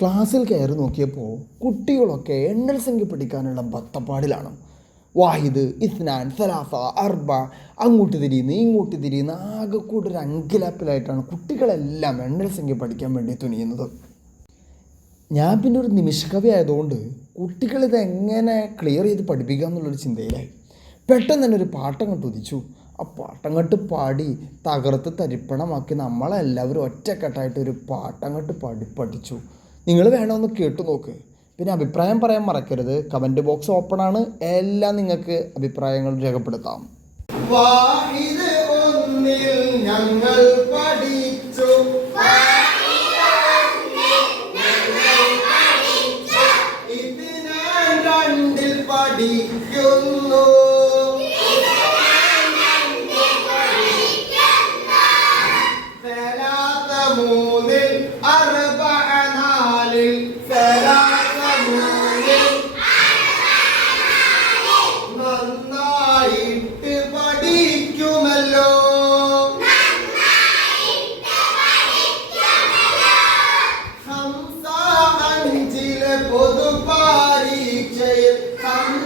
ക്ലാസ്സിൽ കയറി നോക്കിയപ്പോൾ കുട്ടികളൊക്കെ എണ്ണൽ സംഖ്യ പഠിക്കാനുള്ള ബത്തപ്പാടിലാണ് വാഹിദ് ഇസ്നാൻ സലാഫ അർബ അങ്ങോട്ട് തിരിയുന്നു ഇങ്ങോട്ട് തിരിയുന്നു ആകെ കൂടെ ഒരു അങ്കിലാപ്പിലായിട്ടാണ് കുട്ടികളെല്ലാം എണ്ണൽ സംഖ്യ പഠിക്കാൻ വേണ്ടി തുനിയുന്നത്. ഞാൻ പിന്നെ ഒരു നിമിഷകവി ആയതുകൊണ്ട് കുട്ടികളിത് എങ്ങനെ ക്ലിയർ ചെയ്ത് പഠിപ്പിക്കുക എന്നുള്ളൊരു ചിന്തയിലായി. പെട്ടെന്ന് തന്നെ ഒരു പാട്ടം പാട്ടങ്ങോട്ട് ഉദിച്ചു. ആ പാട്ടങ്ങട്ട് പാടി തകർത്ത് തരിപ്പണമാക്കി നമ്മളെല്ലാവരും ഒറ്റക്കെട്ടായിട്ട് ഒരു പാട്ടങ്ങട്ട് പാടി പഠിച്ചു. നിങ്ങൾ വേണമെന്ന് കേട്ടു നോക്ക്. പിന്നെ അഭിപ്രായം പറയാൻ മറക്കരുത്. കമന്റ് ബോക്സ് ഓപ്പണാണ് ആണ്. എല്ലാം നിങ്ങൾക്ക് അഭിപ്രായങ്ങൾ രേഖപ്പെടുത്താം. വാഹിദ് ഒന്നിൽ ഞങ്ങൾ പഠിച്ചു. ഇത് ഞാൻ രണ്ടിൽ പഠിച്ചു பொது பாரீட்சையில் தமிழ்